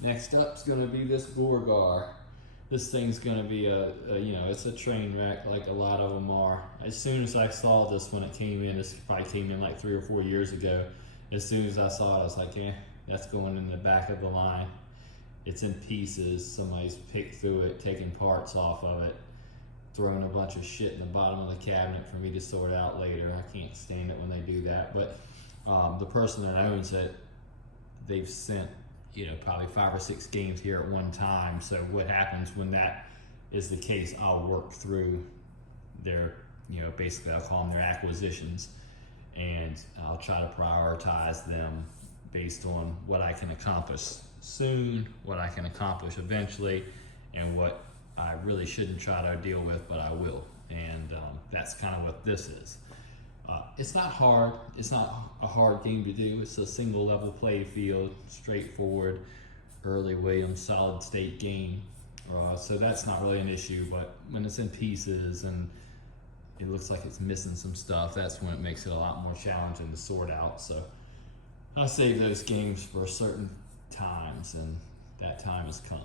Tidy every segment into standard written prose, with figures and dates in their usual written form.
Next up's gonna be this Gorgar. This thing's gonna be it's a train wreck like a lot of them are. As soon as I saw this when it came in, this probably came in like 3 or 4 years ago. As soon as I saw it, I was like, that's going in the back of the line. It's in pieces. Somebody's picked through it, taken parts off of it, thrown a bunch of shit in the bottom of the cabinet for me to sort out later. I can't stand it when they do that. But the person that owns it, they've sent probably 5 or 6 games here at one time. So what happens when that is the case, I'll work through their, basically I'll call them their acquisitions, and I'll try to prioritize them based on what I can accomplish soon, what I can accomplish eventually, and what I really shouldn't try to deal with, but I will. And that's kind of what this is. It's not hard. It's not a hard game to do. It's a single level play field, straightforward, early Williams solid state game. So that's not really an issue, but when it's in pieces and it looks like it's missing some stuff, that's when it makes it a lot more challenging to sort out. So I save those games for certain times, and that time has come.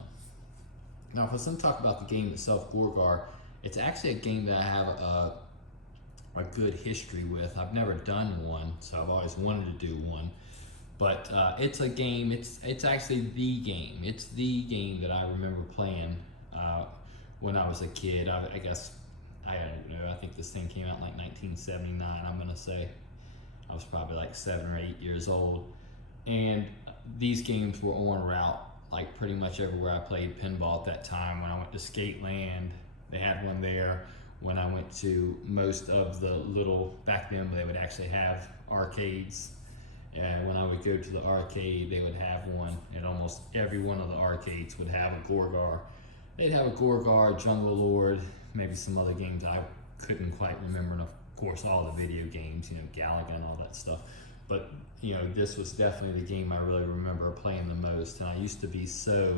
Now, if I was going to talk about the game itself, Gorgar, it's actually a game that I have a good history with. I've never done one, so I've always wanted to do one. But it's a game, it's actually the game. It's the game that I remember playing when I was a kid. I guess, I don't know, I think this thing came out in like 1979, I'm gonna say. I was probably like 7 or 8 years old. And these games were on route, like pretty much everywhere I played pinball at that time. When I went to Skateland, they had one there. When I went to most of the little, back then they would actually have arcades. And when I would go to the arcade, they would have one, and almost every one of the arcades would have a Gorgar. They'd have a Gorgar, Jungle Lord, maybe some other games I couldn't quite remember, and of course all the video games, Galaga and all that stuff. But this was definitely the game I really remember playing the most, and I used to be so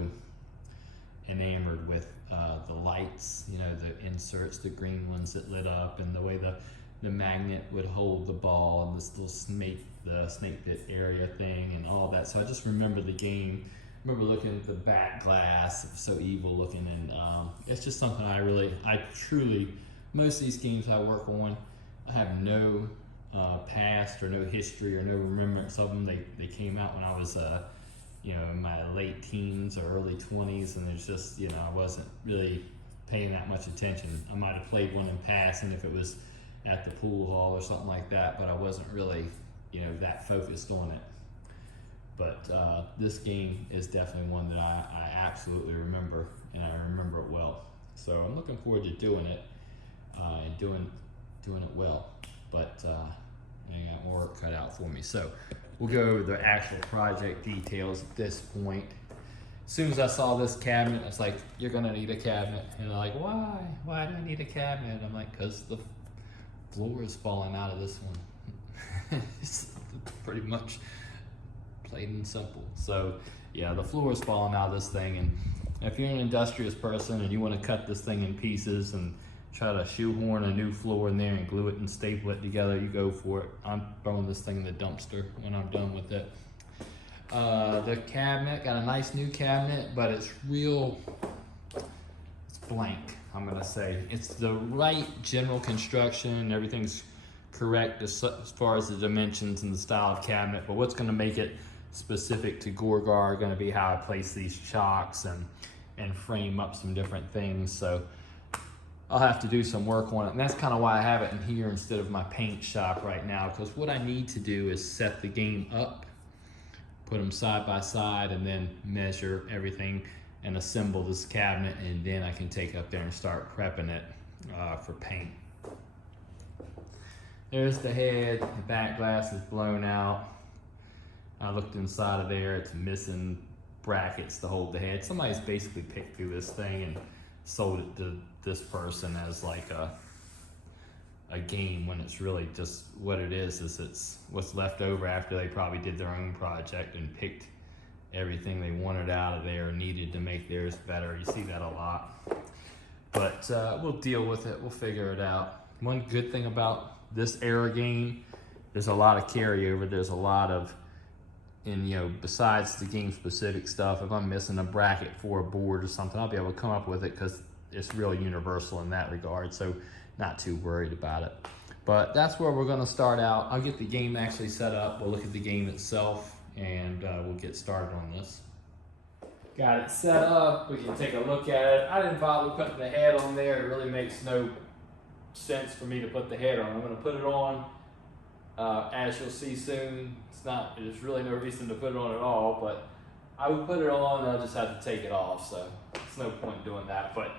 enamored with the lights, the inserts, the green ones that lit up, and the way the magnet would hold the ball, and this little snake bit area thing and all that. So I just remember the game. I remember looking at the back glass, it was so evil looking, and it's just something I truly, most of these games I work on, I have no past or no history or no remembrance of them. They came out when I was in my late teens or early 20s, and it's just, I wasn't really paying that much attention. I might have played one in passing if it was at the pool hall or something like that, but I wasn't really, that focused on it. But this game is definitely one that I absolutely remember, and I remember it well. So I'm looking forward to doing it and doing it well. But I got more work cut out for me. So we'll go over the actual project details at this point. As soon as I saw this cabinet, I was like, you're gonna need a cabinet. And they're like, why? Why do I need a cabinet? I'm like, because the floor is falling out of this one. It's pretty much plain and simple. So yeah, the floor is falling out of this thing, and if you're an industrious person and you want to cut this thing in pieces and try to shoehorn a new floor in there and glue it and staple it together, you go for it. I'm throwing this thing in the dumpster when I'm done with it. The cabinet, got a nice new cabinet, but it's blank, I'm gonna say. It's the right general construction, everything's correct as far as the dimensions and the style of cabinet, but what's gonna make it specific to Gorgar are gonna be how I place these chocks and frame up some different things. So I'll have to do some work on it, and that's kind of why I have it in here instead of my paint shop right now, because what I need to do is set the game up, put them side by side, and then measure everything and assemble this cabinet, and then I can take up there and start prepping it for paint. There's the head, the back glass is blown out. I looked inside of there, it's missing brackets to hold the head. Somebody's basically picked through this thing and sold it to this person as like a game, when it's really just what it is it's what's left over after they probably did their own project and picked everything they wanted out of there, needed to make theirs better. You see that a lot. But we'll deal with it, we'll figure it out. One good thing about this era game, there's a lot of carryover, there's a lot of And you know, besides the game specific stuff, if I'm missing a bracket for a board or something, I'll be able to come up with it because it's real universal in that regard. So not too worried about it. But that's where we're gonna start out. I'll get the game actually set up. We'll look at the game itself and we'll get started on this. Got it set up, we can take a look at it. I didn't bother putting the head on there. It really makes no sense for me to put the head on. I'm gonna put it on, as you'll see soon. There's really no reason to put it on at all, but I would put it on and I'll just have to take it off, so it's no point doing that. But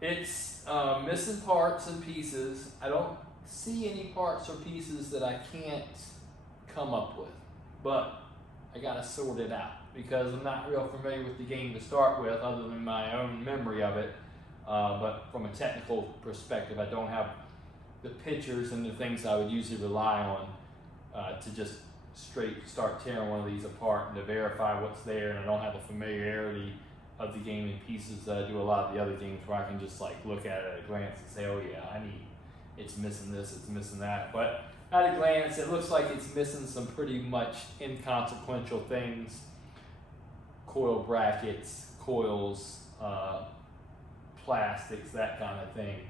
it's missing parts and pieces. I don't see any parts or pieces that I can't come up with, but I gotta sort it out because I'm not real familiar with the game to start with other than my own memory of it. But from a technical perspective, I don't have the pictures and the things I would usually rely on to just straight start tearing one of these apart and to verify what's there, and I don't have the familiarity of the game in pieces that I do a lot of the other games where I can just like look at it at a glance and say, oh yeah, it's missing this, it's missing that. But at a glance, it looks like it's missing some pretty much inconsequential things. Coil brackets, coils, plastics, that kind of thing.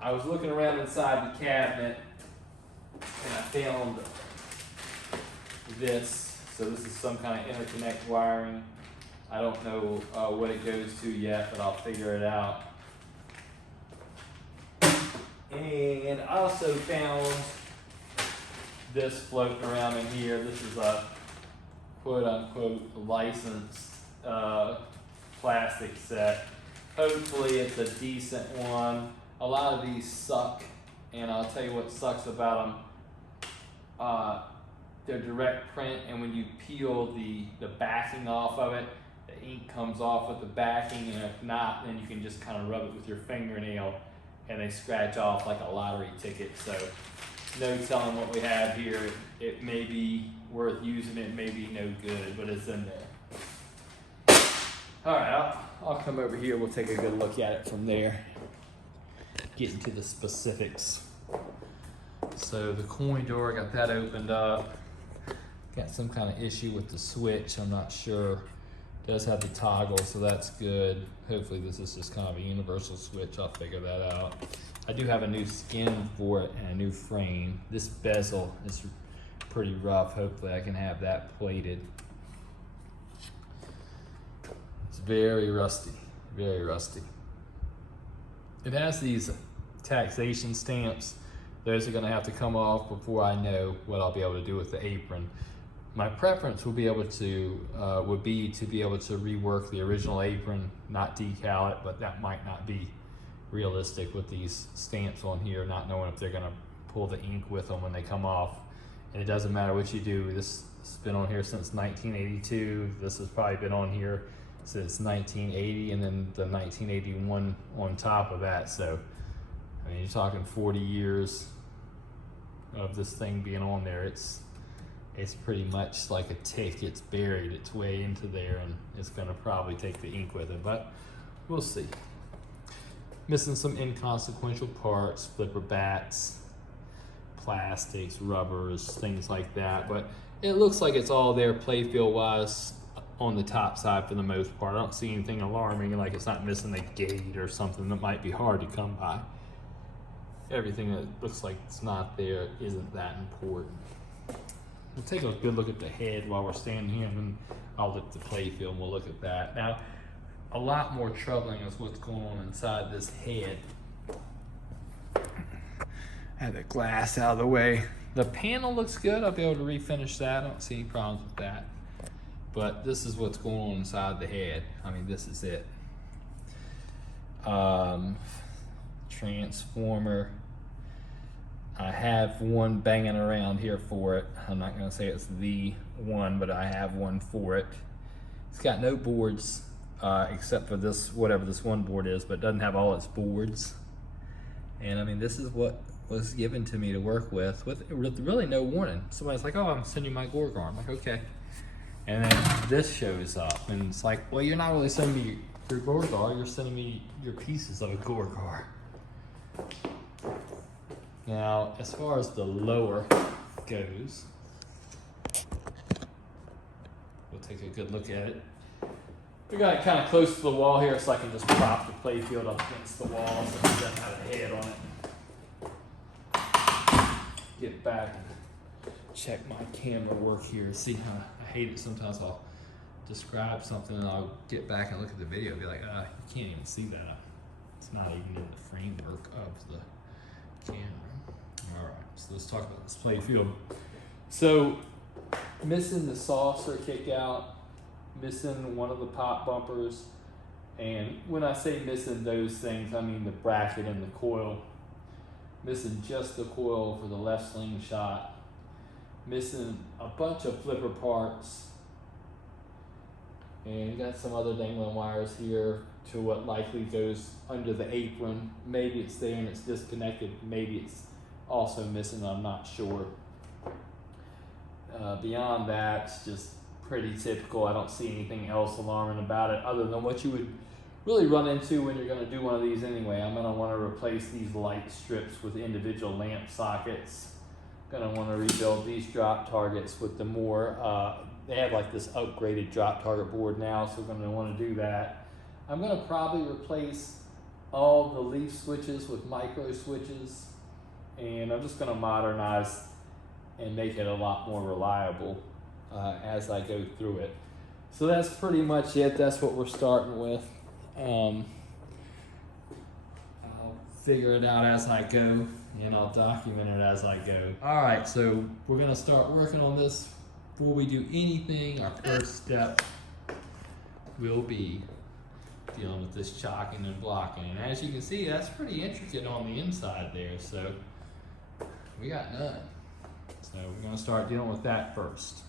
I was looking around inside the cabinet and I found this. So this is some kind of interconnect wiring. I don't know what it goes to yet, but I'll figure it out. And I also found this floating around in here. This is a quote-unquote licensed plastic set. Hopefully it's a decent one. A lot of these suck, and I'll tell you what sucks about them. They're direct print, and when you peel the backing off of it, the ink comes off with the backing, and if not, then you can just kind of rub it with your fingernail, and they scratch off like a lottery ticket. So no telling what we have here. It may be worth using, it may be no good, but it's in there. All right, I'll come over here. We'll take a good look at it from there. Get into the specifics. So the coin door, got that opened up. Got some kind of issue with the switch, I'm not sure. It does have the toggle, so that's good. Hopefully this is just kind of a universal switch. I'll figure that out. I do have a new skin for it and a new frame. This bezel is pretty rough. Hopefully I can have that plated. It's very rusty, very rusty. It has these taxation stamps. Those are gonna have to come off before I know what I'll be able to do with the apron. My preference would be to be able to rework the original apron, not decal it, but that might not be realistic with these stamps on here, not knowing if they're gonna pull the ink with them when they come off. And it doesn't matter what you do. This has been on here since 1982. This has probably been on here since 1980, and then the 1981 on top of that. So, I mean, you're talking 40 years of this thing being on there. It's pretty much like a tick. It's buried its way into there, and it's gonna probably take the ink with it, but we'll see. Missing some inconsequential parts, flipper bats, plastics, rubbers, things like that, but it looks like it's all there playfield wise on the top side for the most part. I don't see anything alarming, like it's not missing a gate or something that might be hard to come by. Everything that looks like it's not there isn't that important. We'll take a good look at the head while we're standing here, and then I'll look at the playfield and we'll look at that. Now, a lot more troubling is what's going on inside this head. Have the glass out of the way. The panel looks good. I'll be able to refinish that. I don't see any problems with that. But this is what's going on inside the head. I mean, this is it. Transformer. I have one banging around here for it. I'm not gonna say it's the one, but I have one for it. It's got no boards except for this, whatever this one board is, but it doesn't have all its boards. And I mean, this is what was given to me to work with really no warning. Somebody's like, oh, I'm sending you my Gorgar. I'm like, okay. And then this shows up, and it's like, well, you're not really sending me your Gorgar, you're sending me your pieces of a Gorgar. Now, as far as the lower goes, we'll take a good look at it. We got it kind of close to the wall here, so I can just prop the play field up against the wall so it doesn't have a head on it. Get back and check my camera work here. See how I hate it sometimes. I'll describe something and I'll get back and look at the video and be like, you can't even see that. It's not even in the framework of the camera. All right, so let's talk about this play field. So, missing the saucer kick out, missing one of the pop bumpers, and when I say missing those things, I mean the bracket and the coil. Missing just the coil for the left slingshot, missing a bunch of flipper parts, and you got some other dangling wires here to what likely goes under the apron. Maybe it's there and it's disconnected, maybe it's also missing, I'm not sure. Beyond that, it's just pretty typical. I don't see anything else alarming about it other than what you would really run into when you're going to do one of these anyway. I'm going to want to replace these light strips with individual lamp sockets. Going to want to rebuild these drop targets with the more, they have like this upgraded drop target board now, so we're going to want to do that. I'm going to probably replace all the leaf switches with micro switches, and I'm just going to modernize and make it a lot more reliable as I go through it. So that's pretty much it. That's what we're starting with. I'll figure it out as I go, and I'll document it as I go. All right, so we're gonna start working on this. Before we do anything, our first step will be dealing with this chocking and blocking. And as you can see, that's pretty intricate on the inside there, so we got none. So we're gonna start dealing with that first.